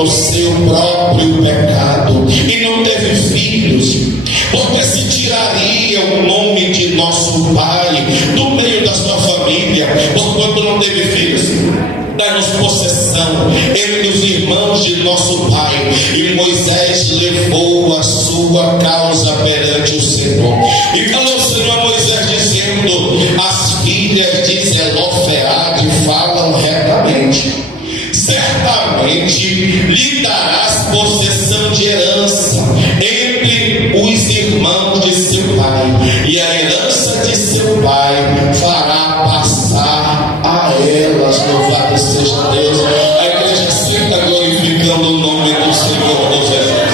no seu próprio pecado e não teve filhos, porque se tiraria o nome de nosso pai do meio da sua família, porquanto não teve filhos. Dá-nos possessão entre os irmãos de nosso pai. E Moisés levou a sua causa perante o Senhor. E falou o Senhor a Moisés dizendo: as filhas de Zelofeade falam retamente. Certamente lhe darás possessão de herança entre os irmãos de seu pai, e a herança de seu pai fará passar a elas. Louvado seja Deus. A igreja senta glorificando o nome do Senhor Jesus.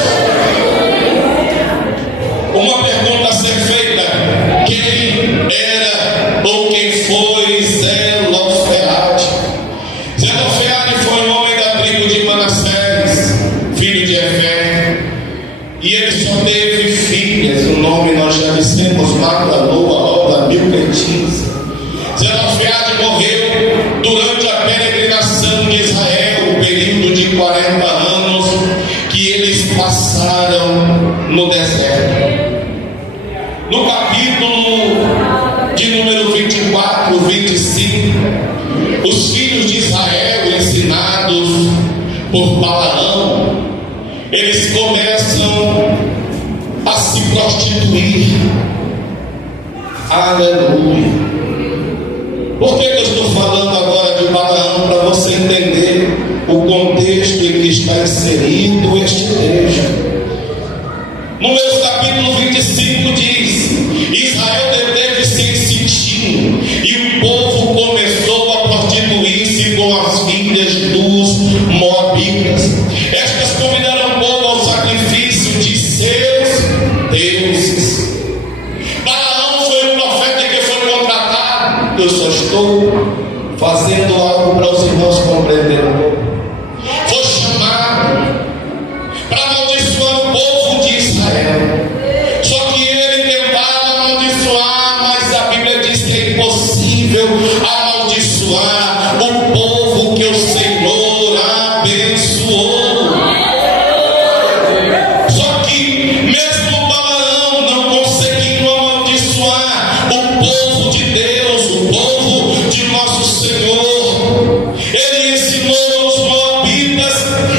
Uma pergunta a ser feita: quem era ou quem foi Zelofeade? Zelofeade foi um homem da tribo de Manassés, filho de Efé, e ele só teve filhas. O nome nós já dissemos: Magda, Lua, Olga, Milca e Tirza. Zelofeade morreu durante a peregrinação de Israel, o período de 40 anos que eles passaram no deserto. No capítulo de número 24, 25, os filhos de Israel, ensinados por Balaão, eles começam a se prostituir. Aleluia. Por que eu estou falando agora de Balaão? Para você entender o contexto em que está inserido este texto. Números capítulo 25 diz: Israel deteve-se em Sitim, e o povo começou a prostituir-se com as filhas dos moabitas. Estas convidaram o povo ao sacrifício de seus deuses. Balaão foi um profeta que foi contratado. Eu só estou fazendo algo para os irmãos compreenderem. Foi chamado para amaldiçoar o povo de Israel. Só que ele tentava amaldiçoar, mas a Bíblia diz que é impossível amaldiçoar o povo que o Senhor abençoou. Só que mesmo Balaão não conseguiu amaldiçoar o povo de Deus, o povo de nosso Senhor. Ele ensinou aos moabitas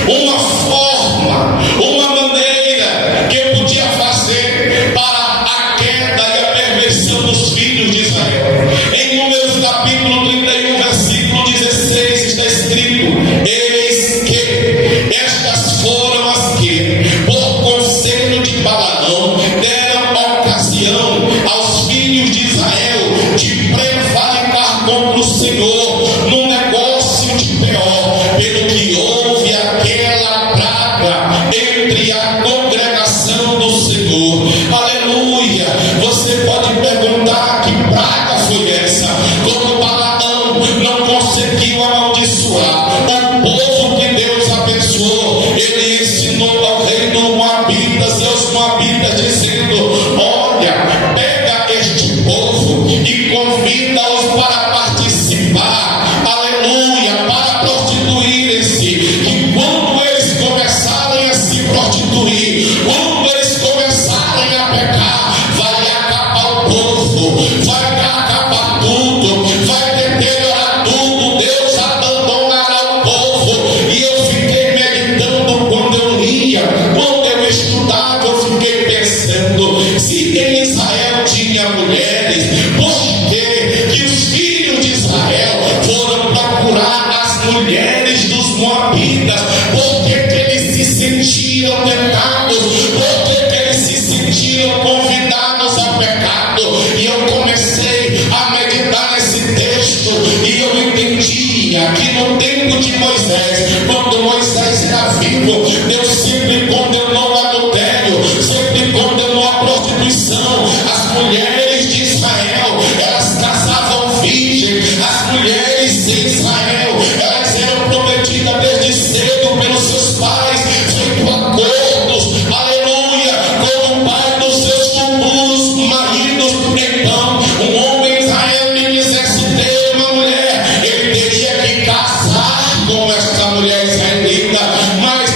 uma forma, uma maneira que podia fazer para a queda e a perversão dos filhos de Israel. Em Números capítulo 31, versículo 16 está escrito: eis que estas foram as que, por conselho de Balaão, deram ocasião aos filhos de Israel de prevaricar contra o Senhor num negócio de Peor, pelo que houve aquela praga entre a congregação do Senhor. Aleluia. Você pode perguntar: que praga foi essa? Quando Balaão não conseguiu amaldiçoar o povo que Deus abençoou, ele ensinou ao rei do Moabitas e aos Moabitas, dizendo: olha, pega este povo e convida-os para participar, aleluia, para prostituírem-se. E quando eles começarem a se prostituir, quando eles começarem a pecar, vai acabar o povo, vai acabar tudo, vai deteriorar tudo, Deus abandonará o povo. E eu fiquei meditando quando eu lia, quando eu estudava, eu fiquei pensando: se em Israel tinha mulheres, por que os filhos de Israel foram procurar as mulheres dos moabitas? Por que eles se sentiram tentados? Por que eles se sentiram convidados a pecado? E eu comecei a meditar nesse texto e eu entendia que no tempo de Moisés, quando Moisés era vivo, Deus sempre condenou o adultério, sempre condenou a prostituição. As mulheres de Israel, elas casavam virgem. As mulheres de Israel, elas eram prometidas desde cedo pelos seus pais, feito acordos, aleluia, com o pai dos seus futuros maridos. Então, um homem em Israel que quisesse ter uma mulher, ele teria que casar com esta mulher israelita. Mas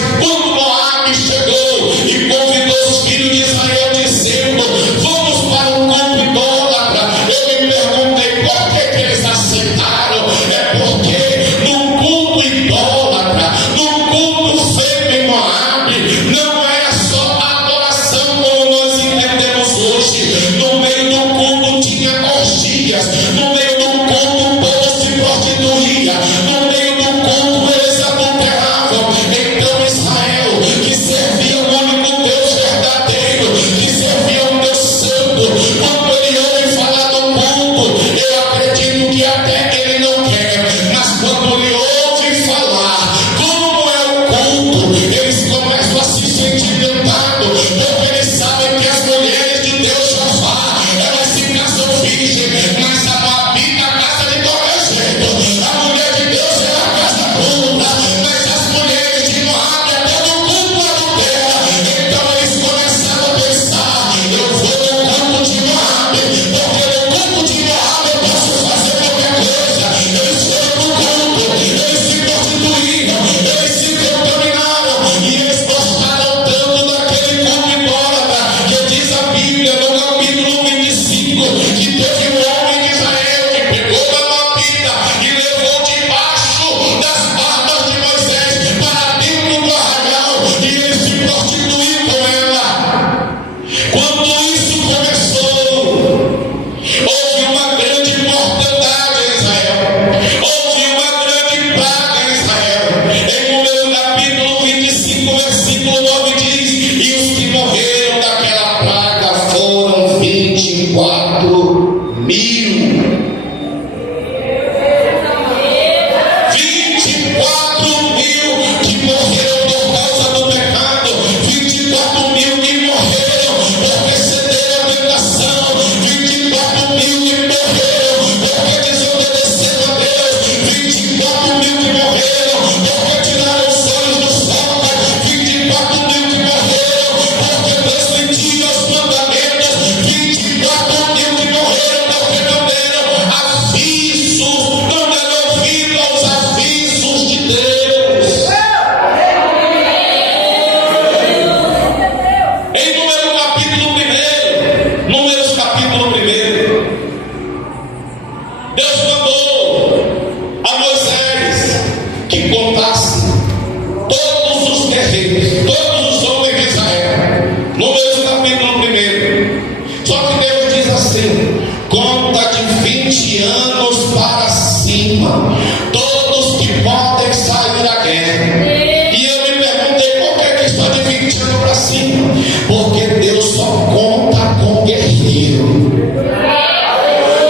cima todos que podem sair da guerra. E eu me perguntei por que está dividindo para cima, porque Deus só conta com guerreiro.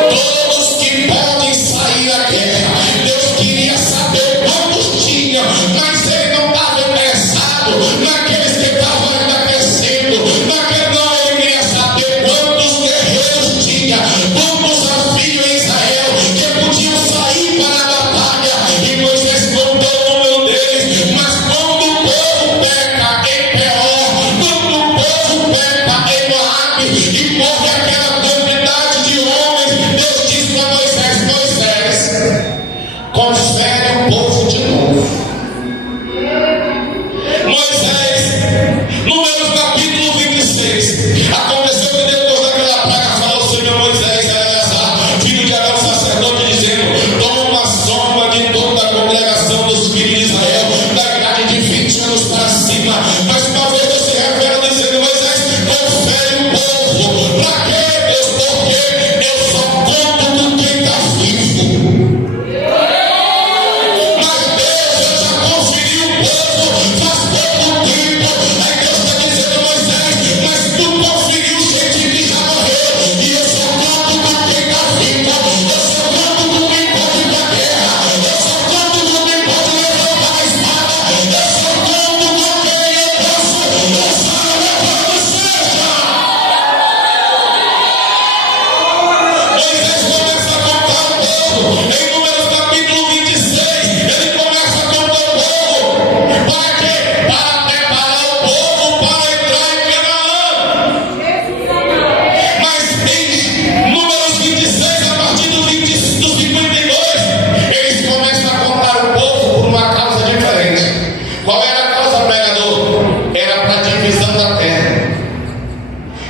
Todos que podem sair da guerra. Deus queria saber quantos tinham, mas Ele não estava interessado naqueles que estavam ainda crescendo. Ele queria saber quantos guerreiros tinha, quantos haviam em Israel que podiam sair para a batalha. E Moisés contou o número deles. Mas quando o povo peca em Peor, quando o povo peca em Moabe e morre aquela quantidade de homens, Deus disse para Moisés: Moisés, confere o povo de novo. Moisés, Números capítulo 26. Aconteceu que depois daquela praga falou o Senhor Moisés, filho de Arão, sacerdote, dizendo: toma uma soma de toda a congregação dos filhos de Israel, da idade de 20 anos para cima. Mas uma vez Deus se revela dizendo: Moisés, confere o povo. Para quê, Deus? Porque eu só conto com quem está vivo. Mas Deus, eu já conferi o povo faz pouco tempo. Aí Deus está dizendo: Moisés, mas tu conferiu gente que já morreu. E eu só conto com quem está vivo. Eu só conto com quem pode ir para a guerra. Eu só conto com quem pode levantar a espada. Eu só conto com quem eu posso usar levando seja. Moisés começa a contar o povo. Em Números capítulo 26, ele começa a contar o povo. Para quê? Para preparar o povo para entrar em Canaã. Mas em Números 26, a partir do 52, eles começam a contar o povo por uma causa diferente. Qual era a causa, pregador? Era para a divisão da terra.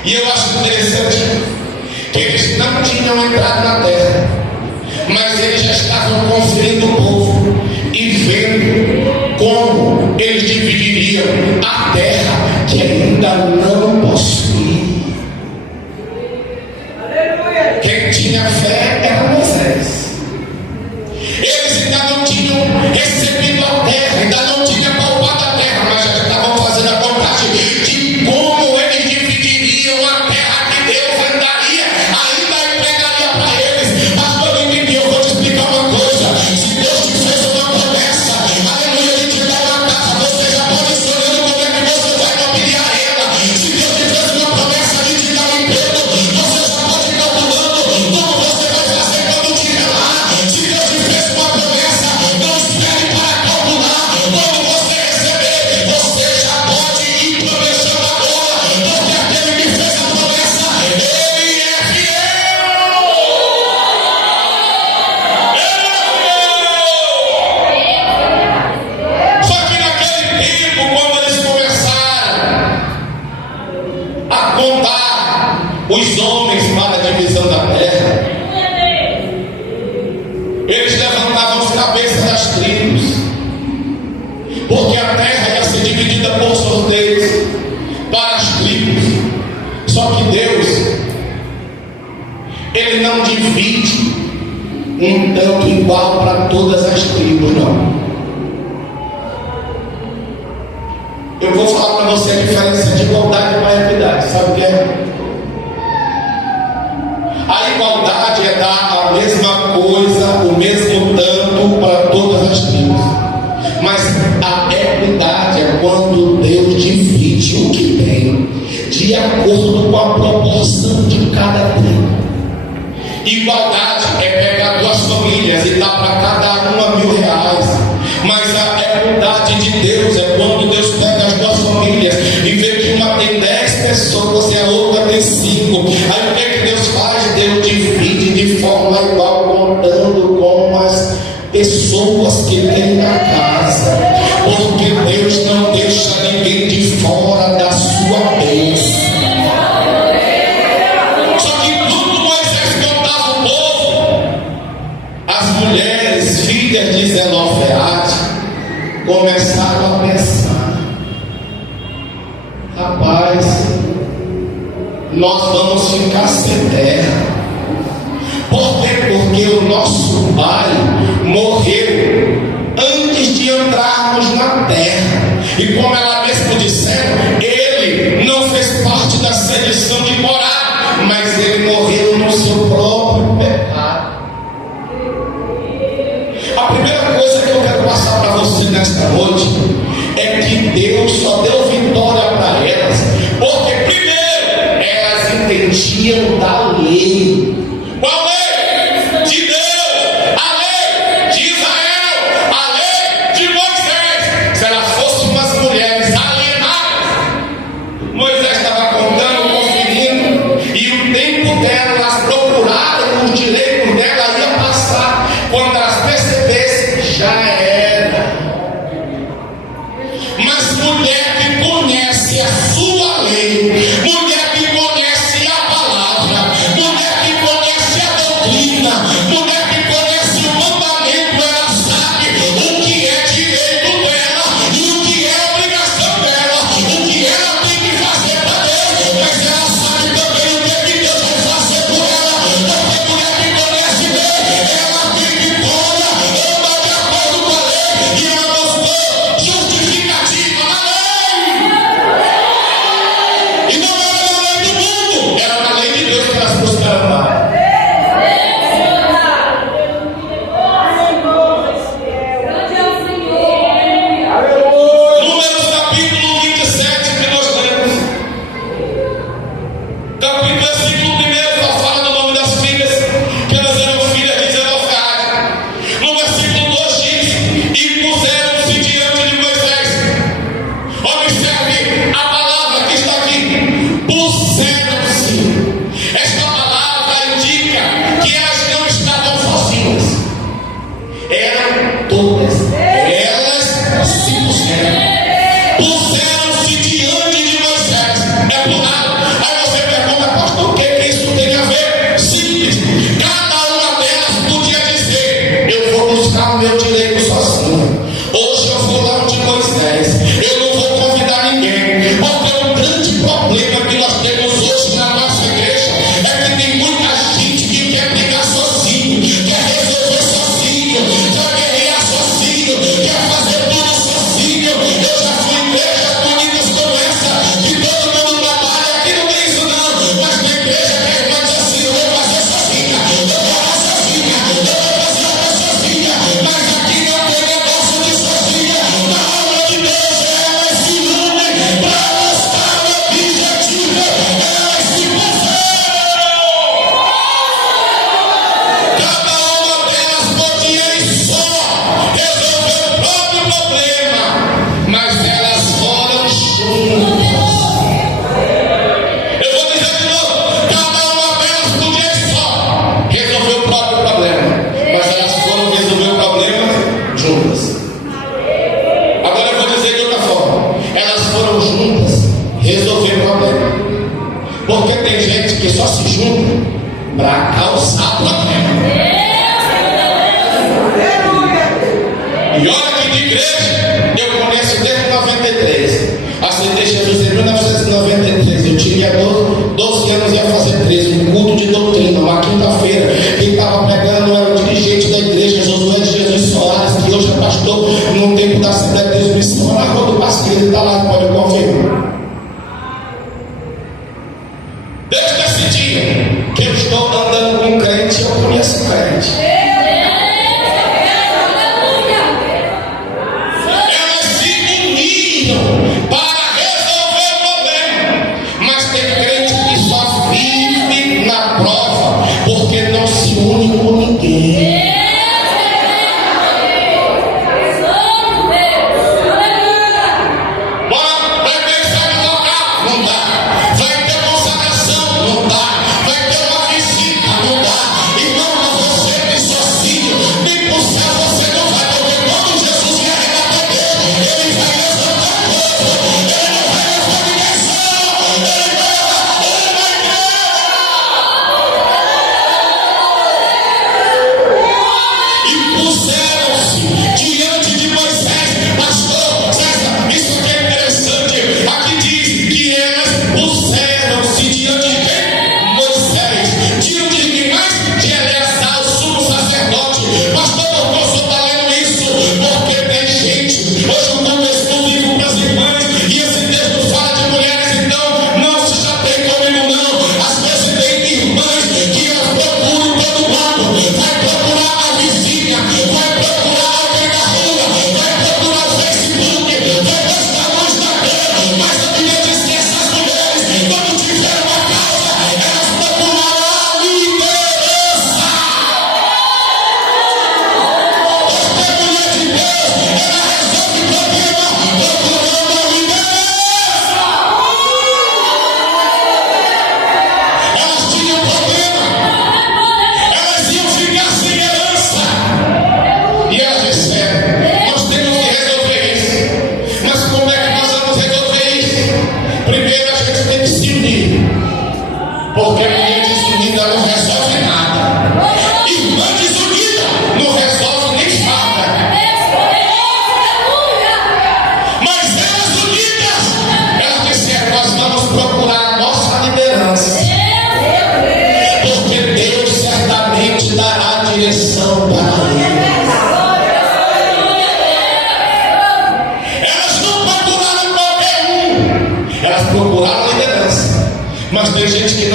E eu acho interessante que eles não tinham entrado na terra, mas eles já estavam conferindo o povo e vendo como eles dividiriam a terra que ainda não possuía. Quem tinha fé era Moisés. Eles ainda não tinham recebido a terra, ainda não tinham palpado a terra, mas já estavam fazendo a contagem de como eles dividiriam a terra que Deus ainda entregaria para eles. Mas quando eu entendi, eu vou te explicar uma coisa: se Deus te fez uma promessa, aleluia, de te dar uma casa, você já pode sonhando como é que você vai mobiliar ela. Se Deus te fez uma promessa de te dar um emprego, você já pode ir calculando como você vai fazer quando estiver lá. Se Deus te fez uma promessa, não espere para calcular como você receber. Você já pode ir planejando agora, porque aquele que fez a promessa, ele é fiel. Só que naquele tempo, quando eles começaram a contar os homens para a divisão da terra, eles levantavam as cabeças das tribos, porque a terra ia ser dividida por sorteios para as tribos. Só que Deus, Ele não divide um tanto igual para todas as tribos, não. Eu vou falar para você a diferença de igualdade para equidade. Sabe o que é? A igualdade é dar a mesma coisa, o mesmo tanto para todas as tribos. Mas a equidade é quando Deus divide o que tem de acordo com a proporção de cada tribo. Igualdade é pegar duas famílias e dar para cada uma R$1.000. Mas a equidade de Deus é quando Deus pega as duas famílias e vê que uma tem 10 pessoas e a outra tem 5. Aí o que é que Deus faz? Deus divide de forma igual, contando com as pessoas que tem na casa. Porque Deus não deixa ninguém de fora da sua bênção. Só que quando Moisés contava o povo, as mulheres, filhas de Zelofeade, começaram a pensar: rapaz, nós vamos ficar sem terra. Por quê? Porque o nosso pai A primeira coisa que eu quero passar para você nesta noite é que Deus só deu vitória para elas, porque primeiro elas entendiam da lei. Qual lei? De Deus, a lei de Israel, a lei de Moisés. Se elas fossem umas mulheres alienadas, Moisés estava contando, conferindo, e o tempo delas procuraram os direitos dela ia passar. Quando elas percebessem, já era. Mas mulher que conhece a sua lei, mulher que conhece a palavra, mulher que conhece a doutrina, mulher que conhece o mandamento, ela sabe o que é direito dela e o que é obrigação dela, o que ela tem que fazer para Deus, mas ela sabe também o que Deus vai fazer por ela, porque mulher que conhece Deus, ela tem vitória, anda de acordo com a lei e ela mostrou justificativa na lei. E não era na lei do mundo, era na lei de Deus que elas buscaram lá. Números capítulo 27 que nós lemos. Capítulo versículo 1 só fala do nome das filhas, que elas eram filhas de Zelofehade. No versículo 2 diz: e puseram-se diante de Moisés. Observe a palavra que está aqui. Puseram-se. Esta palavra indica que elas não estavam sozinhas. Eram todas. Elas se puseram. Puseram-se diante de Moisés. É plural. Aí você pergunta, pastor, o que isso tem a ver? Simples. Cada uma delas podia dizer: eu vou buscar o meu direito sozinho. Hoje eu vou lá de Moisés. Eu não vou convidar ninguém. Porque o grande problema que nós temos hoje na nossa igreja é que tem muita gente que quer brigar sozinho, quer resolver sozinho, quer guerrear sozinho, quer fazer tudo sozinho. Eu já fui em igrejas bonitas como essa, que todo mundo trabalha, aqui não tem isso não. Mas na igreja que a irmã diz assim: eu vou fazer sozinha, eu vou orar sozinha, eu vou fazer outra sozinha. Mas aqui não tem negócio de sozinha. Na obra de Deus, elas se unem para alcançar o objetivo. Elas se puseram. Cada uma delas podia ir só resolver o próprio problema, mas elas foram juntas. Eu vou dizer de novo: cada uma delas podia ir só resolver o próprio problema, mas elas foram resolver o problema juntas. Agora eu vou dizer de outra forma: elas foram juntas resolver o problema, porque tem gente que só se junta para causar problema. E olha que de igreja eu conheço desde 93. Aceitei Jesus em 1993. Eu tinha 12 anos e ia fazer 13. Um culto de doutrina, uma quinta-feira. Quem estava pregando era o dirigente da igreja, Josué de Jesus Soares, que hoje é pastor no tempo da Assembleia de Deus Missão. Na rua do Pasquim, ele está lá, pode confirmar. Desde esse dia que eu estou andando com crente, eu conheço crente.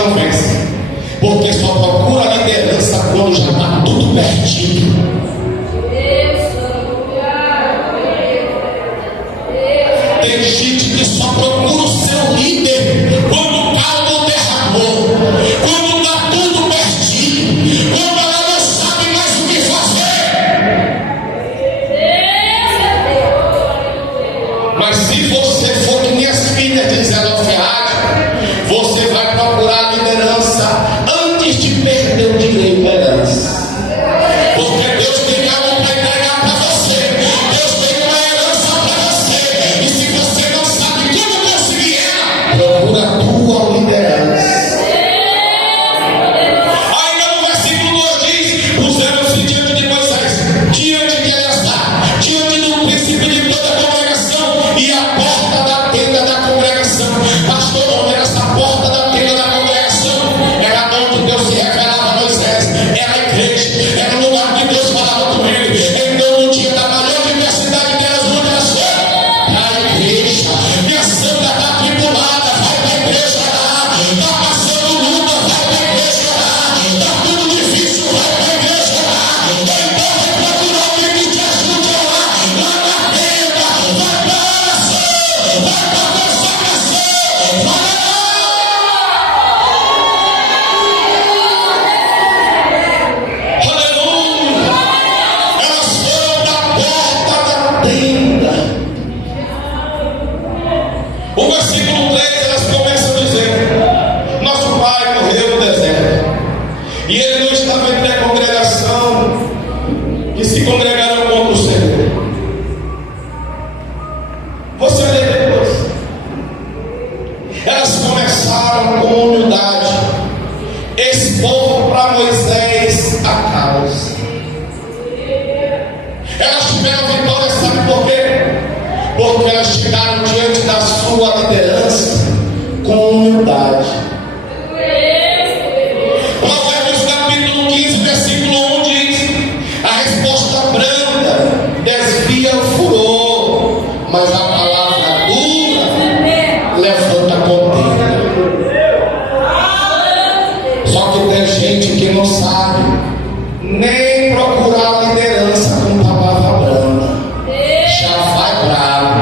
não vence, porque só procura a liderança quando já está tudo perdido. Tem gente que só procura o seu líder quando o caldo derramou, quando está tudo perdido, quando ela não sabe mais o que fazer. Mas se você for que nem as filhas de Zelofehad, você vai procurar a liderança antes de perder o direito à herança. Porque Deus tem algo para entregar para você. Deus tem uma herança para você. E se você não sabe como conseguir ela, procura a tua liderança. Ainda no versículo 2 diz: puseram-se diante de Moisés, diante de Eleazar, diante do príncipe de toda a congregação, e a porta da tenda da congregação. Pastor, onde era essa porta da tenda da congregação? Era onde Deus se revelava a Moisés. Era a igreja, era o lugar que Deus falava com ele. Então, no dia da maior diversidade delas, onde elas foram? Para a igreja. Minha santa está tribulada, vai para a igreja lá. Está passando luta, vai para a igreja lá. Está tudo difícil, vai para a igreja lá. Então, vai procurar alguém que te ajude lá. Lá na tenda, vai para a oração, vai para a consagração, vai lá. Aleluia! Elas foram da porta da tenda. O versículo 3, elas começam dizendo: nosso pai morreu no deserto, e ele não estava entre a congregação que se congregaram contra o Senhor. Você lê depois. Elas começaram com humildade, expor para Moisés a causa. Elas tiveram vitória, sabe por quê? Porque elas chegaram diante da sua liderança com humildade. Provérbios capítulo 15, versículo 1 diz: a resposta branda desvia o furor, mas a palavra dura levanta contenda. Só que tem gente que não sabe nem procurar a liderança com palavra branda, já vai bravo.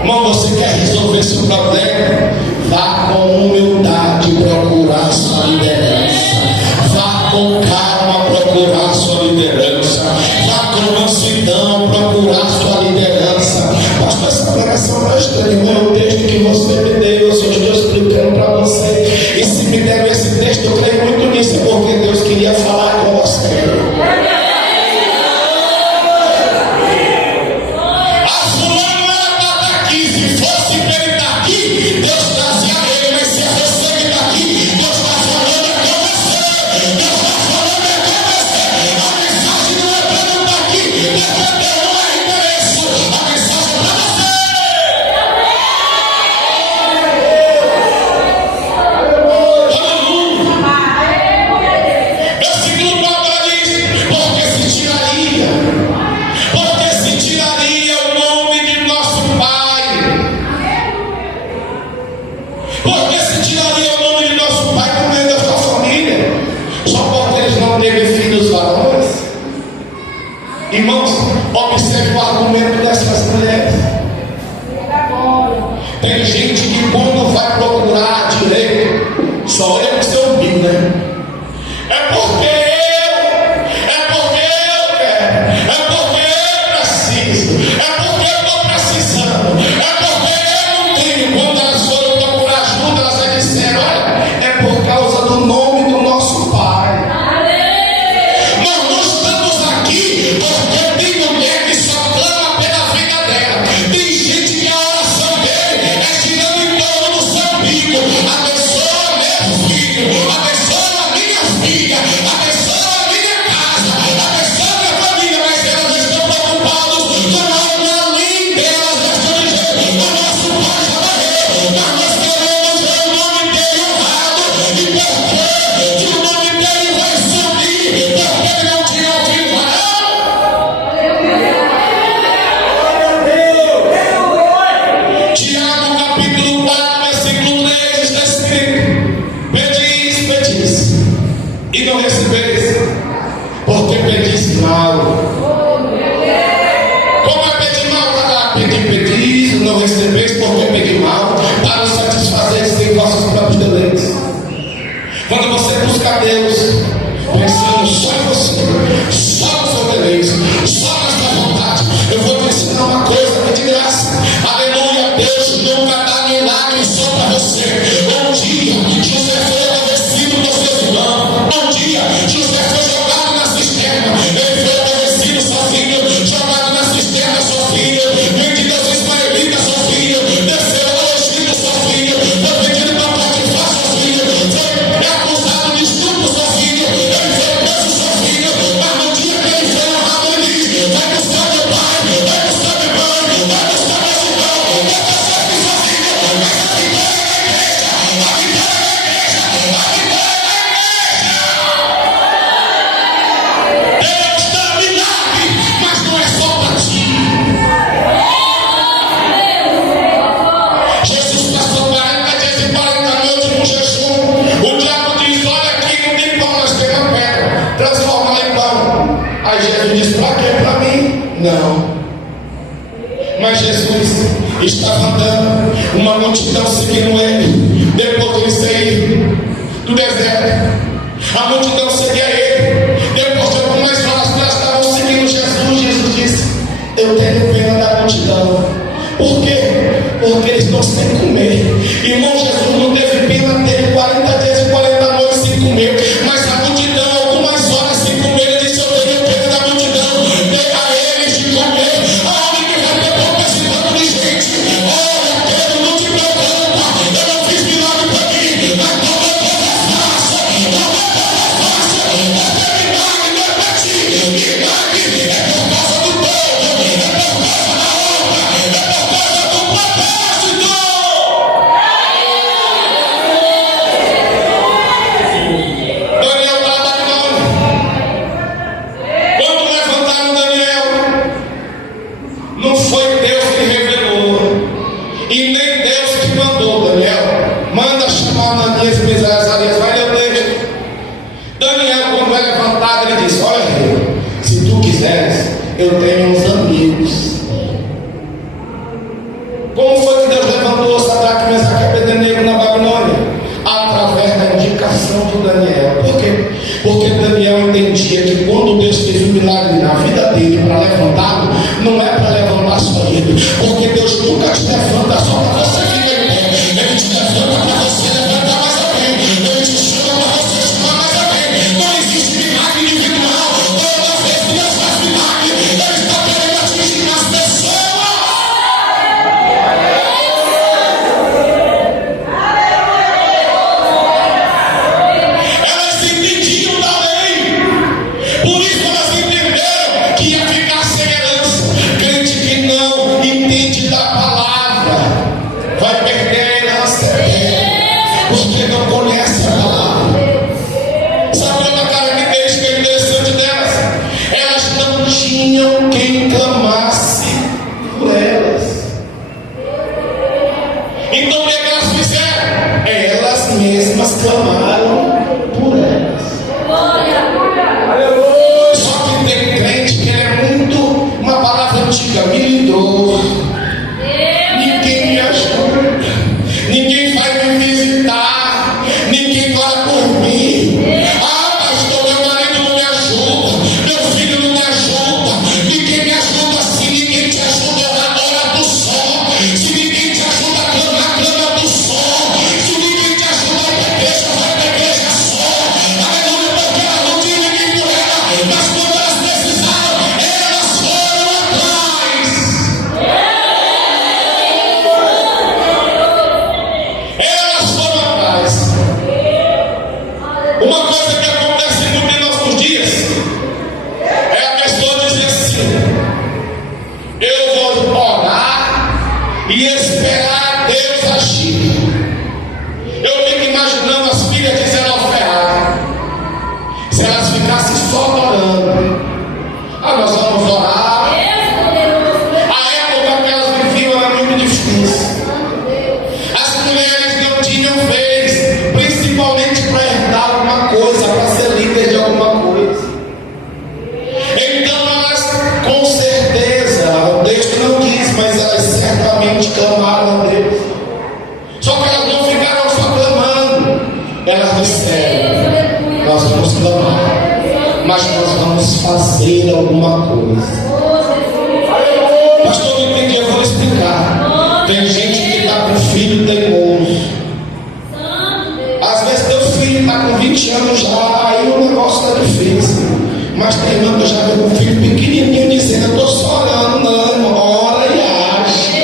Irmão, você quer resolver seu problema? Vá com humildade procurar sua liderança. Vá com calma procurar sua liderança. Vá com mansidão procurar sua liderança. Pastor, essa pregação não é estranha, é o texto que você me deu. Eu só estou explicando para você. E se me deram esse texto, eu creio muito nisso, é porque Deus queria falar com você. Irmãos, observe o argumento dessas mulheres. Tem gente que quando vai procurar direito, só olha o seu umbigo, né? É porque eu quero, é porque eu preciso, é porque eu estou precisando, é porque eu não tenho. Quando elas foram procurar ajuda, elas disseram: olha, é por causa do nome do nosso Pai. Nós não estamos aqui porque tem mulher que só clama pela vida dela. Tem gente que a oração dele é girando em torno do seu umbigo. só nesta vontade. Eu vou te ensinar uma coisa que de graça. Aleluia, Deus nunca dá milagre só para você. Um dia José foi aborrecido por seus irmãos. Um dia José foi jogado na cisterna. Ele foi aborrecido sozinho, jogado na cisterna sozinho, vendido aos ismaelitas sozinho, desceu ao Egito sozinho, foi vendido para Potifar sozinho, foi acusado de estupro sozinho, ele foi preso sozinho, mas no dia que ele foi honrado, ele diz: vai buscar meu pai, vai buscar minha mãe, vai buscar meu irmão, eu estou sempre sozinho, mas a vitória é da igreja, a vitória é da igreja, a vitória é da igreja. Deus dá milagre, mas não é só para ti. Jesus passou 40 dias e 40 noites no jejum. O diabo diz: olha aqui, não tem pão, nós temos uma pedra, transforma ela em pão. Aí Jesus diz: para quê? Para mim? Não. Mas Jesus estava andando, uma multidão seguindo ele. Depois de ele sair do deserto, a multidão seguia ele. Depois de algumas horas que elas estavam seguindo Jesus, Jesus disse: eu tenho pena da multidão. Por quê? Porque eles estão sem comer. Irmão, Jesus não teve pena dele 40 dias e 40 noites sem comer. Mas a multidão, algumas horas sem comer, ele disse: eu tenho pena da multidão. Dê a eles de comer. Aonde que vai ter pouco esse bando de gente? Olha, Pedro, não te preocupa. Eu não fiz milagre para mim, mas qualquer coisa é fácil. Qualquer coisa é fácil. Qualquer milagre não é para ti. Milagre é por causa do povo, é por causa da obra, é por causa do propósito. Daniel estava na Babilônia. Quando levantaram Daniel, não foi Deus que revelou, e nem Deus que mandou. Daniel, manda chamar Ananias, Misael, Azarias, vai ler o texto. Daniel, quando é levantado, ele diz: olha, rei, se tu quiseres, eu tenho uns amigos. Como foi que Deus levantou Sadraque, Mesaque e Abednego na Babilônia? Através da indicação de Daniel. Por quê? Porque Daniel entendia que quando Deus fez um milagre na vida dele para levantá-lo, não é para levantar só ele. Porque Deus nunca te levanta só para você ficar em pé. Ele te levanta para você levantar mais alguém. Ele te chama para você chamar mais alguém. Não existe milagre individual. Toda vez que Deus faz milagre, Ele está querendo atingir as pessoas. Elas entendiam da lei, por isso elas entenderam que ia ficar sem herança. Crente que não entende da palavra vai perder a herança eterna, porque não conhece a palavra. Sabe uma característica interessante delas? Elas não tinham quem clamasse por elas. Então o que elas fizeram? Elas mesmas clamaram por elas. Só que tem crente que é muito, uma palavra antiga, me livrou. Ninguém me ajuda, ninguém vai me visitar, ninguém ora por mim. Ah, pastor, meu marido não me ajuda, meu filho não me ajuda, ninguém me ajuda. Se ninguém te ajuda, ora do sol. Se ninguém te ajuda, clama do sol. Se ninguém te ajuda, vai pra igreja só. Aleluia, porque ela não tinha ninguém por ela, mas quando elas precisaram, elas foram atrás. Elas foram atrás. Uma coisa que acontece muito em nossos dias é a pessoa dizer assim: eu vou orar e esperar Deus agir. Eu fico imaginando as filhas de Zelofehad, se elas ficassem só orando. Ah, nós vamos orar. A época que elas viviam era muito difícil. As mulheres não tinham vez, principalmente para herdar alguma coisa, para ser líder de alguma coisa. Então elas, com certeza, o texto não diz, mas elas certamente clamaram a Deus. Só que elas não ficaram só clamando, elas disseram: nós vamos clamar, mas nós vamos fazer. ouvir alguma coisa. Pastor, não entendi, eu vou explicar. Tem gente que está com filho teimoso. Às vezes teu filho está com 20 anos já, aí o negócio está difícil. Mas tem irmão que já vê um filho pequenininho dizendo: eu estou só orando, não, irmão, ora e age.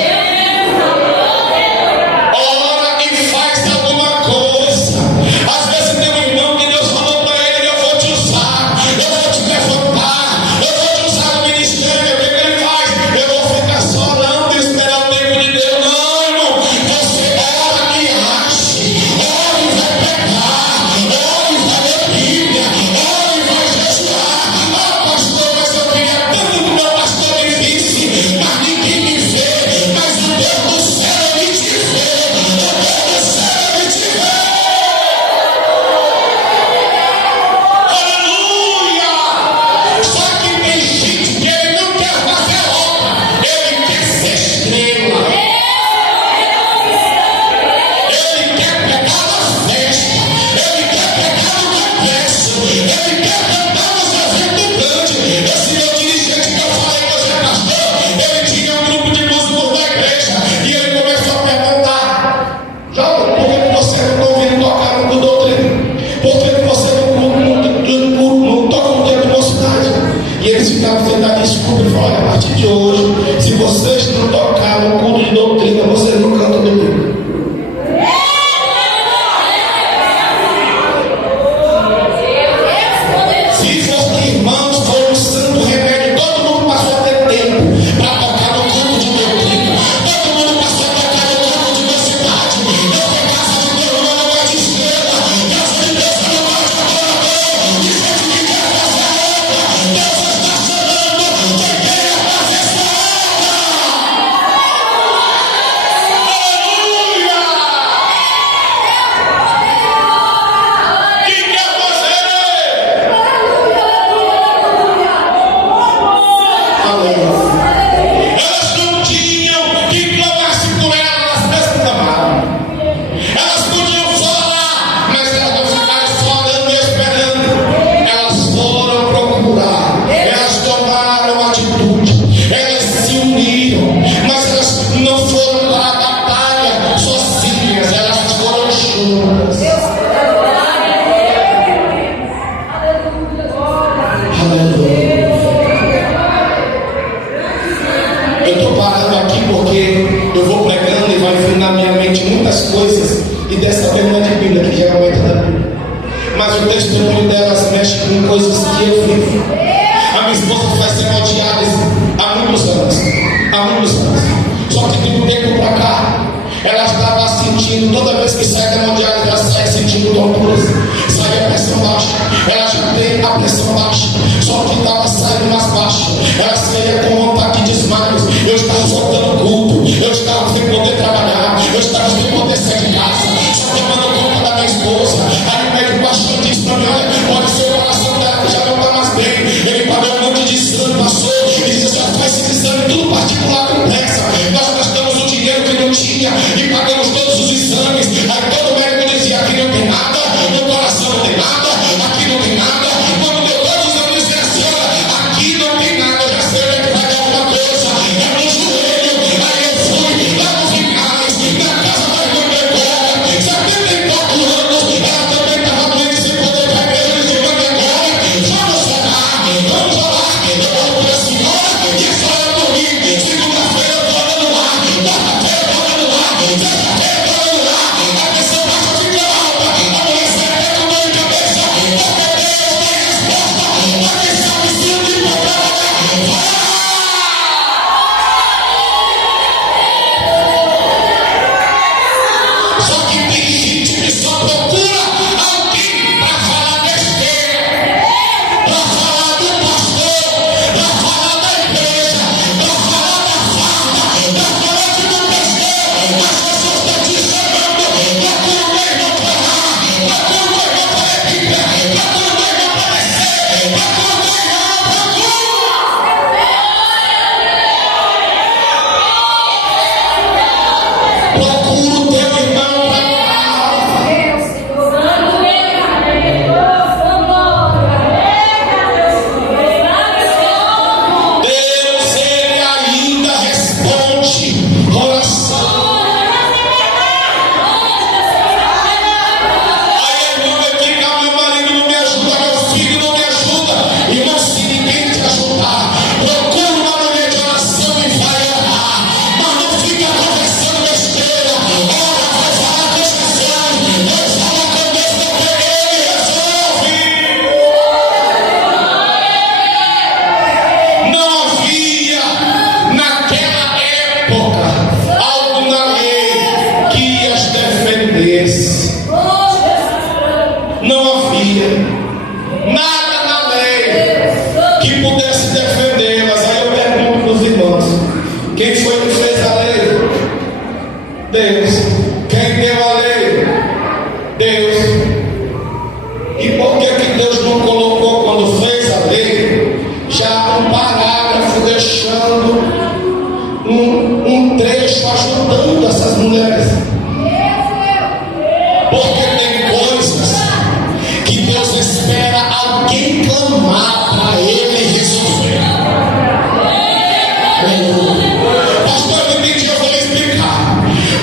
Ora e faz alguma coisa. Às vezes tem um irmão que Deus falou para ele: eu vou te usar, eu vou te levantar, eu vou te usar no ministério. O que ele faz? Eu vou ficar só orando e esperar o tempo de Deus. Não, irmão, você ora e age. Ora e vai pegar, ora e vai ler Bíblia, ora e vai jejuar. Ah, pastor, mas eu queria tanto que meu pastor me visse, mas ninguém me vê. Mas o Deus do céu, ele te vê. O Deus do céu, ele te vê. Aleluia! Só que tem gente que ele não quer fazer obra, ele quer ser estrela. Ele quer pegar na festa, ele quer pegar no congresso, ele quer cantar nos eventos grandes. Esse meu dirigente que eu falei que hoje é pastor, ele tinha um grupo de músicos da igreja e ele começou a perguntar: Jovem, por que você não está ouvindo tocar no doutrina? Por que você não toca no tempo de mocidade? E eles ficavam tentando dar desculpa e falaram: a partir de hoje, se vocês não tocarem no culto de doutrina, vocês não cantam domingo. Se fosse irmãos, foi um santo remédio. Todo mundo passou a ter tempo para tocar no culto de doutrina. Todo mundo passou a tocar no culto de mocidade. Eu fui casa de Deus, não é de estrela. Casa de Deus, não é de adorador. E gente que quer fazer obra, Deus está chamando quem quer fazer essa obra. Aleluia! Quem quer fazer? Elas não tinham que clamasse por ela, elas mesmas clamaram. Elas podiam falar, mas elas não ficaram só orando e esperando. Elas foram procurar, elas tomaram atitude, elas se uniram, mas elas não foram para a batalha sozinhas, elas foram juntas. Aleluia. Eu estou parando aqui porque eu vou pregando e vai vir na minha mente muitas coisas. E dessa vez não é de Bíblia, que geralmente é da Bíblia. Mas o testemunho delas mexe com coisas que eu vivo. A minha esposa faz ser odiada há muitos anos. Há muitos anos. Só que de um tempo para cá, ela estava sentindo, toda vez que sai da hemodiálise, ela sai sentindo torturas. Sai a pressão baixa. Ela já tem a pressão baixa. Só que estava saindo mais baixa. Ela saía com vontade de desmaios. Eu estava soltando culto. Eu estava sem poder trabalhar. Eu estava sem poder sair de casa. Só tomando conta da minha esposa. Aí o médico baixou e disse para mim: olha, o seu coração dela já não está mais bem. Ele pagou um monte de exame, passou. E disse: já faz esse exame tudo particular complexa. Nós gastamos o dinheiro que não tinha e pagamos todos os exames. Aí todo médico dizia: aqui não tem nada, no coração não tem nada, aqui não tem nada. Quando deu todos os exames, disse assim: olha, eu fui deixando um trecho ajudando essas mulheres. Porque tem coisas que Deus espera alguém clamar para Ele resolver. Pastor, eu entendi, eu vou explicar.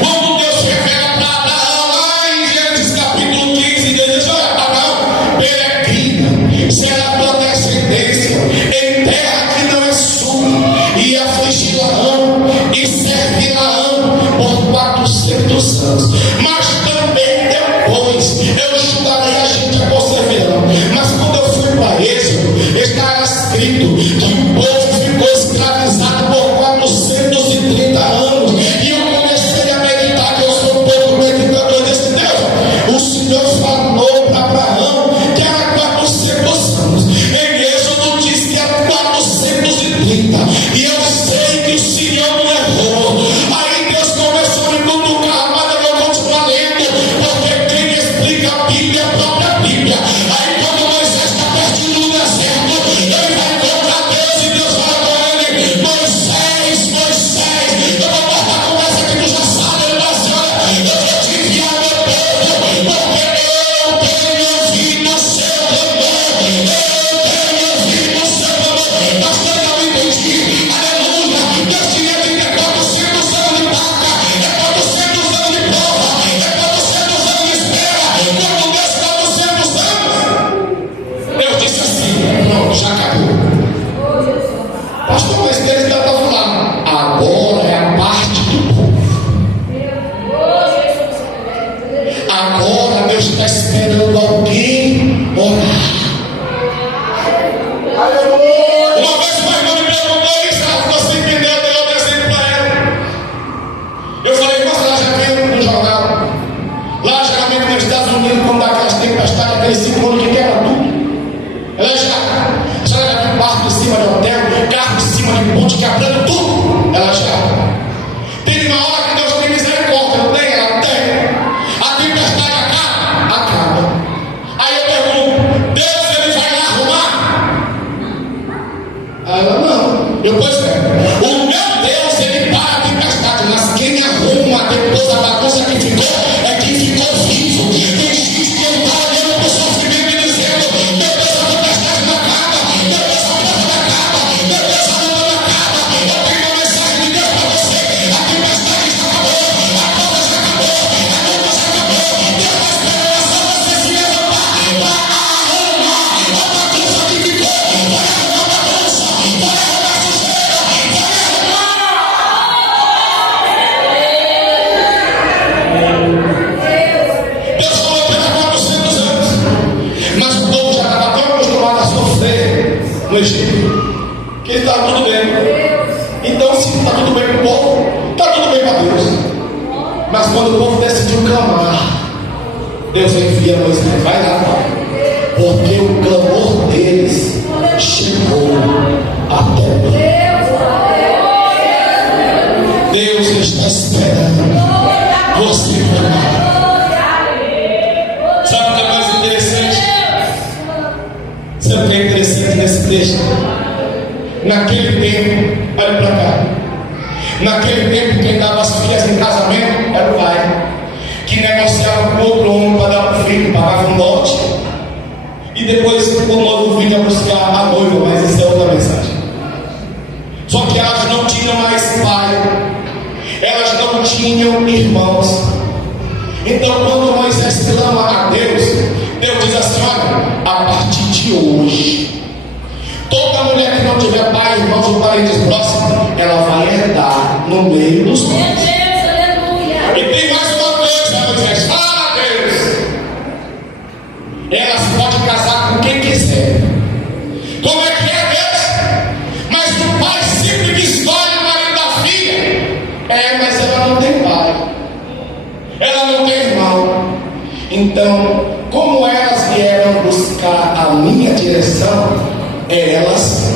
Quando Deus revela para Abraão, lá em Gênesis capítulo 15, Ele diz: olha, Abraão, peregrina, será tua descendência em terra que não é sua, e afligirão e servirão por 400 anos. Mas também depois eu julgarei a gente a conservarão. Mas quando eu fui para Êxodo, está escrito que o povo ficou escravizado por 430 anos. E eu comecei a meditar, que eu sou um pouco meditador. Eu disse: Deus, o Senhor falou para Abraão que era 400 anos. Em Êxodo diz que era 430. E eu sei que o Senhor não errou. Aí Deus começou a me cutucar, mas eu vou continuar lendo, porque quem explica a Bíblia é a própria Bíblia. Aí quando Moisés está perdido no deserto, ele vai encontrar Deus, e Deus fala com ele: Moisés, Moisés, eu vou botar a conversa que tu já sabe. Ele vai dizer: olha, eu vou te enviar meu povo, porque eu tenho ouvido o seu clamor. Eu tenho ouvido o seu clamor. Pastor, eu não entendi. Aleluia. Deus tinha que ter 400 anos de placa, é 400 anos de prova, é 400 anos de espera. Quando Deus 400 anos, Deus disse assim: pronto, já acabou. Pastor, mas Deus está falando, agora é a parte do povo. Agora Deus está esperando alguém orar. Uma vez uma irmã me perguntou isso, ela ficou sem entender, eu dei outro exemplo para ela. Eu falei: irmã, ela já viu no jornal? Lá geralmente nos Estados Unidos, quando dá aquelas tempestades, aqueles ciclones que quebra tudo. Ela já viu barco em cima de hotel, carro em cima de ponte quebrando tudo. Ela já. Tem uma hora que Deus tem misericórdia, não tem? Ela tem. A tempestade acaba. Aí eu pergunto: Deus, ele vai lá arrumar? Aí ela: não. Eu: pois é. O meu Deus, ele para a tempestade, mas quem arruma depois da bagunça que ficou é quem ficou vivo. Tem gente que ele está olhando para o sofrimento e dizendo: meu Deus, a tempestade não acaba, meu Deus, a porta não acaba, meu Deus, a luta não acaba. Eu tenho uma mensagem de Deus para você: a tempestade já acabou, a porta já acabou, a luta já acabou. Deus está esperando só você se levantar para arrumar a bagunça que ficou. Vai arrumar a bagunça, vai arrumar a sujeira, vai arrumar. Deus falou que era 400 anos, mas o povo já estava tão acostumado a sofrer no Egito que está tudo bem. Então, se está tudo bem com o povo, está tudo bem para Deus. Mas quando o povo decidiu clamar, Deus envia Moisés: vai lá, porque o clamor deles chegou até mim. Deus está esperando você clamar. Sabe o que é mais interessante? Sabe o que é interessante nesse texto? Naquele tempo, olha para cá. Naquele tempo, quem dava as filhas em casamento era o pai, que negociava com outro homem para dar um filho, pagava um lote, e depois o noivo vinha buscar a noiva. Mas essa é outra mensagem. Só que elas não tinham mais pai, elas não tinham irmãos. Então, quando Moisés clama a Deus, Deus diz assim: olha, a partir de hoje, toda mulher que não tiver pai, irmãos ou parentes próximos, ela vai herdar no meio dos homens. E tem mais uma coisa, Moisés: fala, Deus, elas podem casar com quem quiser. Como é que é, Deus? Mas o pai sempre que escolhe o marido da filha. Mas ela não tem pai, ela não tem irmão. Então, como elas vieram buscar a minha direção, elas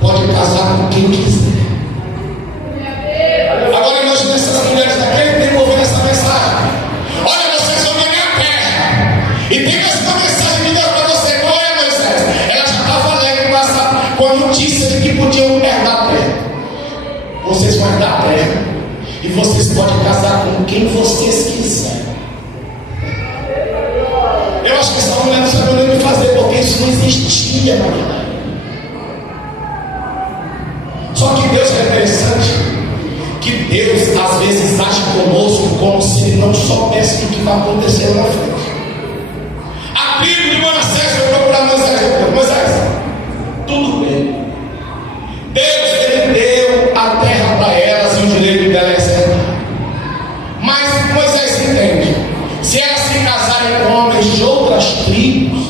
podem casar com quem quiser. Agora imagine essas mulheres daquele tempo ouvindo essa mensagem: olha, vocês vão ganhar a terra. E tem mais uma mensagem de Deus para você. Qual é, Moisés? Ela já estava alegre com a notícia de que podia vai dar terra. E vocês podem casar com quem vocês quiserem. Eu acho que essa mulher não sabia nem o que fazer, porque isso não existia na verdade. Só que Deus é interessante, que Deus às vezes age conosco como se Ele não soubesse o que vai acontecer lá na frente. A tribo de Manassés foi procurar Moisés. Moisés, tudo bem. Deus, Ele deu a terra para elas e o direito dela é herdar. Mas Moisés entende, se elas se casarem com homens de outras tribos,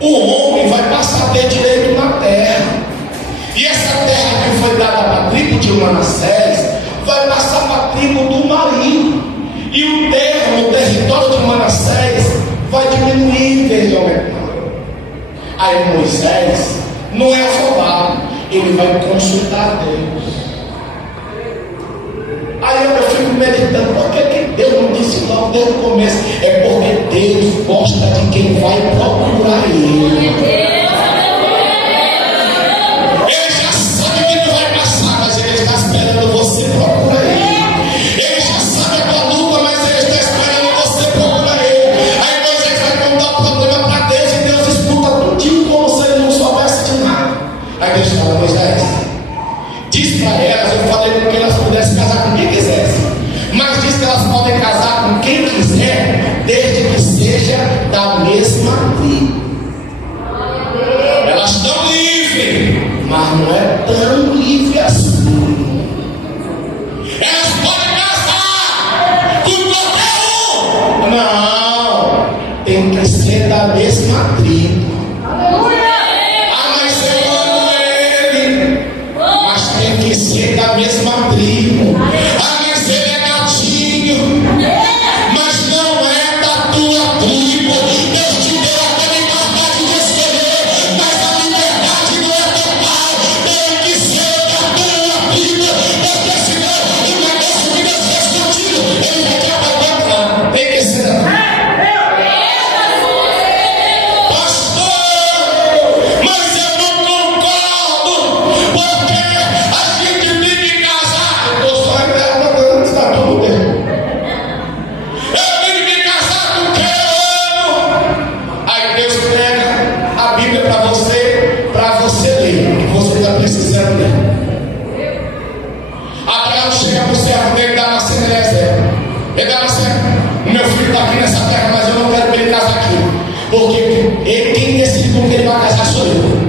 o homem vai passar a ter direito na terra. E essa terra que foi dada para a tribo de Manassés vai passar para a tribo do marido. E o território de Manassés vai diminuir em vez de aumentar. Aí Moisés não é afobado, ele vai consultar Deus. Aí eu fico meditando, por que Deus não disse logo desde o começo? É porque Deus gosta de quem vai procurar Ele. Ele já sabe que não vai passar, mas Ele está esperando você procurar Ele. Ele já sabe a tua luta, mas Ele está esperando você procurar Ele. Aí Moisés vai contar o problema para Deus e Deus escuta tudinho como se Ele não soubesse de nada. Aí Deus fala, Moisés, diz para elas, eu falei com que elas pudessem casar com quem quisesse, mas diz que elas podem casar com quem quiser, desde que seja da mesma tribo. Elas estão livres, mas não é tão livre assim. Elas podem casar com qualquer um. Não, tem que ser da mesma tribo. Ah, mas eu amo ele. Mas tem que ser da mesma tribo. Ah, mas ele é gatinho. Mas não é da tua tribo. Deus te deu a liberdade de escolher, mas a liberdade não é total. Tem que ser da tua tribo, porque senão o negócio que Deus fez contigo, Ele vai te abandonar. Tem que ser da tua tribo. Pastor, mas eu não concordo, porque a gente tem que casar. Eu estou só interpretando, está tudo bem. Eu tenho que casar com quem eu amo. Aí Deus pega a Bíblia para você ler, que você está precisando ler. Abraão chega para o servo dele, dá uma semelhança. Ele dá uma semelhança. Meu filho está aqui nessa terra, mas eu não quero que ele case aqui, porque quem decide com quem ele vai casar sou eu.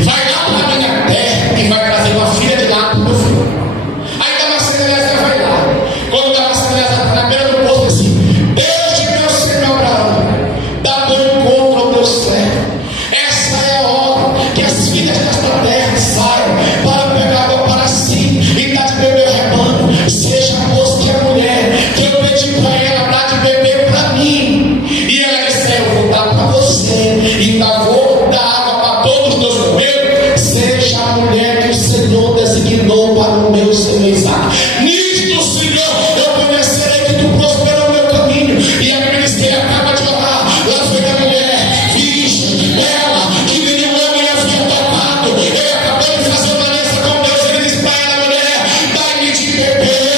Vai lá para a minha terra e vai trazer uma filha de lá para o meu filho. Aí dá uma semelhança, vai lá. Quando dá uma semelhança na beira do poço, assim, Deus de meu Senhor Abraão, dá bom encontro ao teu servo. Essa é a hora que as filhas desta terra saiam para pegar água para si e dar de beber ao rebanho. Seja a moça que a mulher, que eu pedi para ela dar de beber para mim. E ela disse, eu vou dar para você, e ainda vou dar água para todos os teus companheiros. Seja a mulher que o Senhor designou para o meu Senhor Isaac. Nisto, Senhor, eu conhecerei que tu prosperou o meu caminho. E a Bíblia diz que ele acaba de orar. Lá foi a mulher, virgem, ela, que nenhum homem havia tocado. Ele acabou de fazer uma aliança com Deus. Ele disse para ela, mulher, dai-me de beber.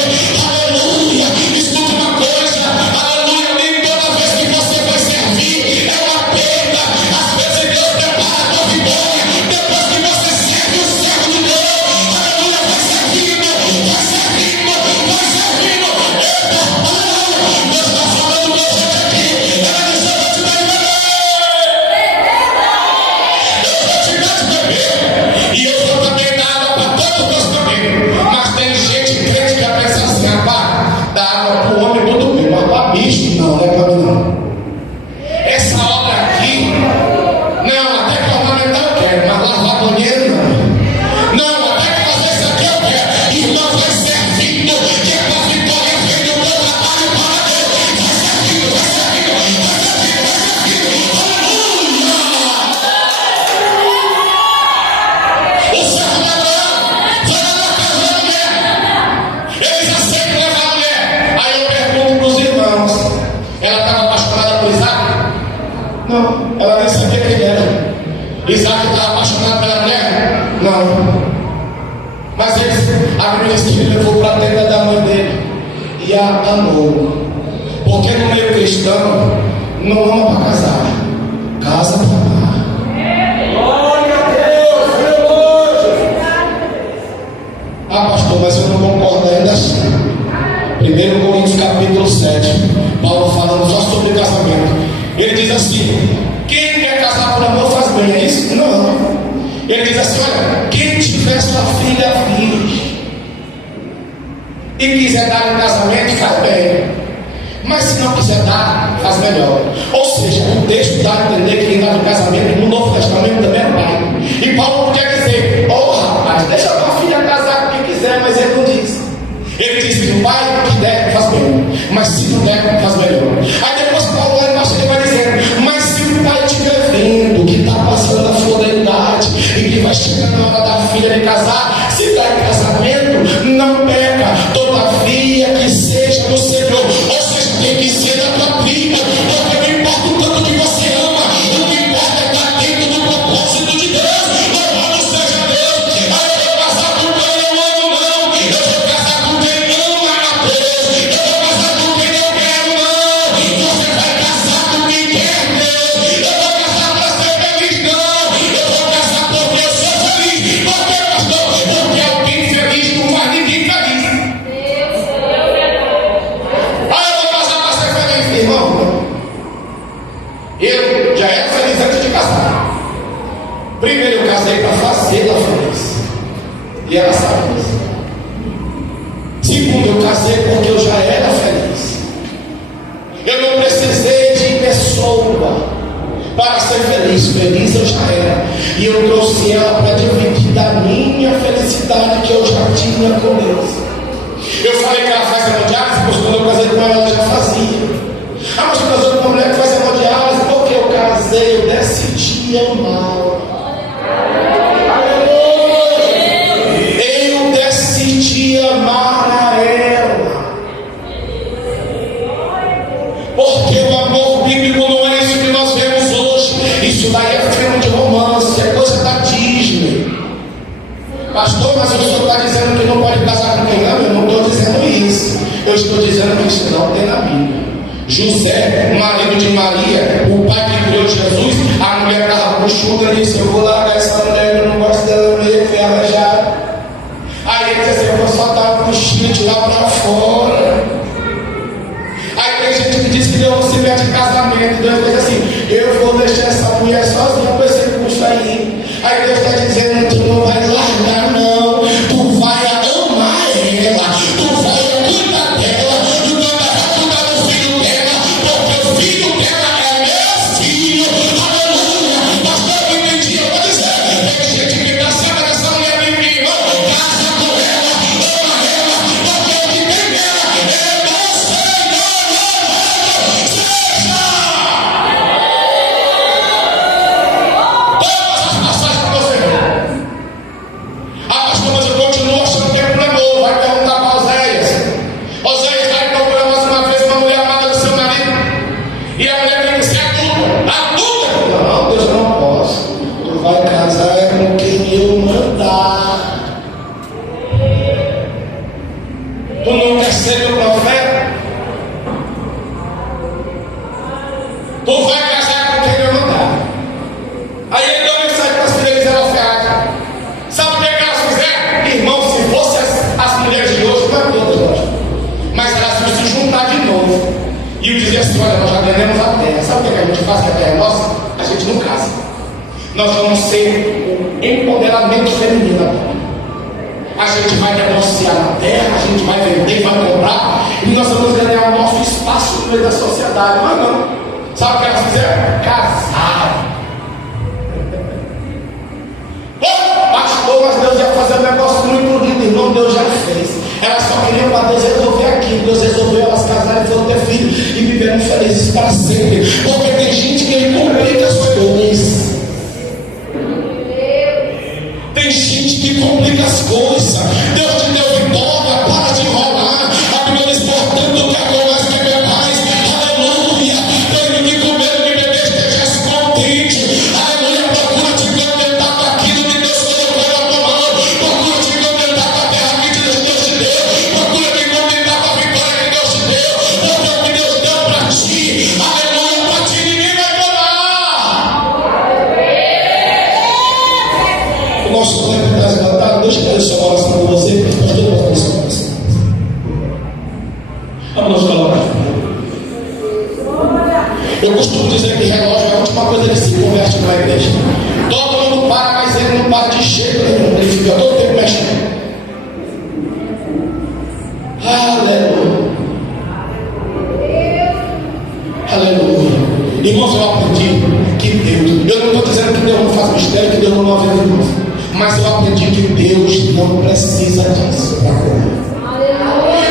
Aleluia. Escuta uma coisa, aleluia. Nem toda vez que você vai servir é uma perda. Às vezes Deus prepara a tua vitória. Depois que você serve o servo de Deus, aleluia, vai servindo, vai servindo, vai servindo. Eita, aleluia. Deus está falando com você aqui. Ela diz, eu vou te dar de beber. E eu vou também dar água para todos os meus companheiros. Mas tem gente crente que pensa assim, rapaz, dá água para o homem tudo bem, mas para bicho não, não é para mim não. Essa obra aqui, não, até que ornamental eu quero, mas lavar banheiro não. Não, até que fazer isso aqui eu quero. Irmão, vai servindo, que a tua vitória vem do teu trabalho para Deus. Vai servindo, vai servindo, vai servindo, vai servindo. Aleluia! O servo de Abraão vai lá na casa da mulher. Eles aceitam levar a mulher. Aí eu pergunto para os irmãos, ela estava apaixonada por Isaac? Não, ela nem sabia quem era. Isaac estava apaixonado pela mulher? Não. Mas eles, A Bíblia diz que ele levou para a tenda da mãe dele e a amou. Porque no meio cristão não ama para casar, casa para amar. Glória a Deus, meu Deus. Ah, pastor, mas eu não concordo ainda assim. 1 Coríntios capítulo 7, Paulo falando só sobre casamento. Ele diz assim: quem quer casar por amor faz bem, é isso? Não. Ele diz assim: olha, quem tiver sua filha virgem e quiser dar um casamento, faz bem. Mas se não quiser dar, faz melhor. Ou seja, o texto dá a entender que quem dá no casamento no Novo Testamento também é pai. E Paulo não quer dizer: oh rapaz, deixa tua filha casar com quem quiser, mas ele não diz. Ele diz que o pai que der faz bem, mas se não der, faz melhor. Aí depois Paulo lá embaixo ele vai dizendo: mas se o pai estiver vendo que está passando a flor da idade e que vai chegar na hora da filha de casar, se está em casamento, não peca, todavia que seja do Senhor. Ou seja, tem que ser da tua vida, porque não importa o tanto que você ama, o que importa é estar dentro do propósito de Deus. Louvado seja Deus. Aí eu vou casar com quem eu amo, não. Eu vou casar com quem ama a Deus. Eu vou casar com quem eu quero, não. Você vai casar com quem quer Deus. Eu vou casar para ser feliz, não. Eu vou casar porque eu sou feliz. Por que, pastor? Porque alguém feliz não faz ninguém feliz. Irmão, eu já era feliz antes de casar. Primeiro eu casei para fazê-la feliz, e ela sabe disso. Segundo, eu casei porque eu já era feliz. Eu não precisei de pessoa para ser feliz. Feliz eu já era. E eu trouxe ela para dividir da minha felicidade que eu já tinha com Deus. Eu falei que ela faz hemodiálise, pois quando eu casei com ela já fazia. Ah, mas eu casei com uma mulher que faz hemodiálise porque eu casei, eu decidi amar. Eu decidi amar a ela. Porque o amor bíblico não é isso que nós vemos hoje. Isso daí é filme de romance, é coisa da Disney. Pastor, mas o senhor está dizendo que não pode casar com quem ama? Eu não estou dizendo isso. Eu estou dizendo que isso não tem na Bíblia. José, marido de Maria, o pai que criou Jesus, a mulher estava buchuda e disse: eu vou largar essa mulher, eu não gosto dela mesmo, fui arranjada. Aí ele disse: eu vou só dar um cochilo de lá para fora. Aí tem gente que diz que Deus não se mete em casamento. Deus diz assim: eu vou deixar essa mulher sozinha com esse custo aí. Aí Deus está dizendo: tu não vai largar, não, tu vai amar ela, tu vai cuidar dela, tu vai cuidar do filho dela, porque o filho dela é meu filho. Aleluia. Pastor, eu entendi. Eu vou dizer: tem gente que está certa dessa mulher bem, irmão, casa com ela, ama ela, porque o que tem dela é do Senhor. Todas as passagens para você ver. Ah, pastor, mas eu continuo achando que é problemoso. Vai perguntar para Oséias. Oséias vai procurar mais uma vez uma mulher amada do seu marido. E a mulher vem dizer: adulta, adulta. Não, Deus, não posso. Tu vai casar com quem eu mandar. Tu não quer ser meu profeta? Tu vai casar com quem eu mandar. Aí ele deu mensagem para as filhas de Zelofeade. Sabe o que elas fizeram? Irmão, se fossem as mulheres de hoje, não é todas, lógico, mas elas iam se juntar de novo e iam dizer assim: olha, nós já ganhamos a terra. Sabe o que a gente faz, que a terra é nossa? A gente não casa. Nós vamos ser o empoderamento feminino agora. A gente vai negociar na terra, a gente vai vender, vai comprar, e nós vamos ganhar o nosso espaço no meio da sociedade. Mas não. Sabe o que elas fizeram? Casaram. Pastor, mas Deus ia fazer um negócio muito lindo, irmão. Deus já fez. Elas só queriam para Deus resolver aquilo. Deus resolveu elas casarem, foram ter filho e viveram felizes para sempre. Porque tem gente que complica as coisas. Tem gente que complica as coisas. Deus te deu vitória, para de enrolar. A Bíblia diz: portanto, quer mais que quer mais. Aleluia. Tendo que comer, que beber, esteja contente. Aleluia. Procura te contentar com aquilo que Deus colocou na tua mão. Procura te contentar com a terra que te Deus pastor vai tentar esgotar, deixa eu fazer sua oração com você, pastor, eu vou fazer sua oração. Vamos nos colocar. Eu costumo dizer que relógio é a última coisa que se converte na igreja. Todo mundo para, mas ele não para de jeito nenhum. Ele fica todo tempo mexendo. Aleluia. Aleluia. Irmãos, eu aprendi que Deus, eu não estou dizendo que Deus não faz mistério, que Deus não move irmãos, mas eu aprendi que Deus não precisa disso.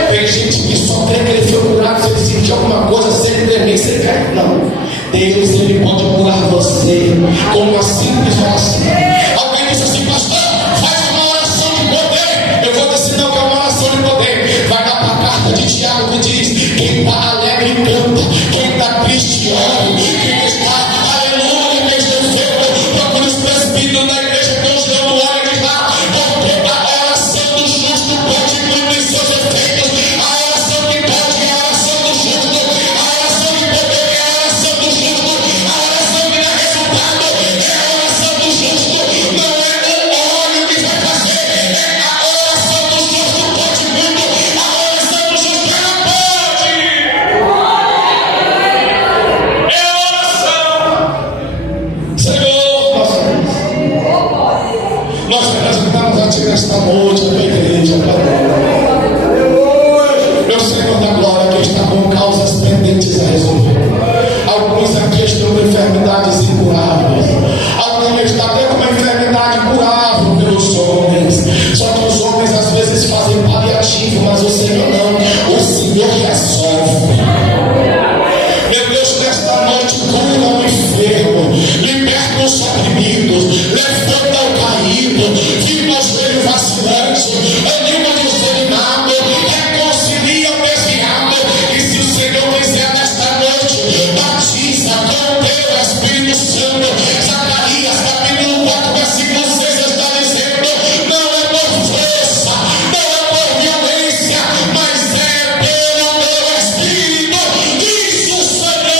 Tem gente que só crê que ele foi curado se ele sentir alguma coisa, se ele tremer, se ele cair. Não. Deus, ele pode curar você com uma simples oração. Alguém disse assim, pastor, faz uma oração de poder. Eu vou te ensinar o que é uma oração de poder. Vai lá para a carta de Tiago que diz: quem está alegre canta, quem está triste ora, quem está aleluia, quem está enfermo, procura os presbíteros da igreja que eu chamo óleo de lá, porque a oração do justo pode cumprir seus efeitos. A oração que pode é a oração do justo, a oração de poder é a oração do justo, a oração que dá resultado é a oração do justo. Não é o óleo que vai fazer, é a oração do justo pode muito, a oração do justo ela pode. É a oração. Senhor, nós representamos a Ti nesta noite, a Tua igreja, meu Senhor da glória, que está com causas pendentes a resolver. Alguns aqui estão com enfermidades incuráveis. Alguns estão até com uma enfermidade curável pelos homens. Só que os homens às vezes fazem paliativo, mas o Senhor não. O Senhor resolve. Meu Deus, nesta noite cura o enfermo, liberta os oprimidos, levanta o caído, firma o joelho vacilante, anima o desanimado, reconcilia o desviado. E se o Senhor quiser nesta noite, batiza com o teu Espírito Santo. Zacarias capítulo 4 versículo 6 está dizendo: não é por força, não é por violência, mas é pelo meu Espírito, diz o Senhor.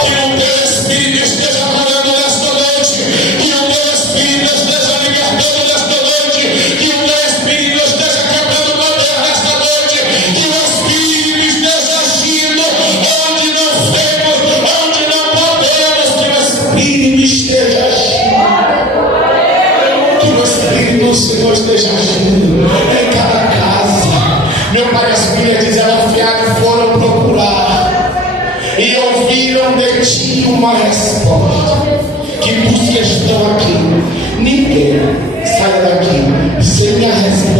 Que o teu Espírito esteja curando nesta noite, que o teu Espírito esteja libertando nesta noite, que o teu Espírito esteja quebrando poder nesta noite, que o Espírito esteja agindo onde não vemos, onde não podemos, que o Espírito esteja agindo, que o Espírito do Senhor esteja agindo em cada casa. Meu pai, as filhas dizem, ela e foram procurar e ouviram de Ti uma resposta, que dos que estão aqui, ninguém saia daqui sem a resposta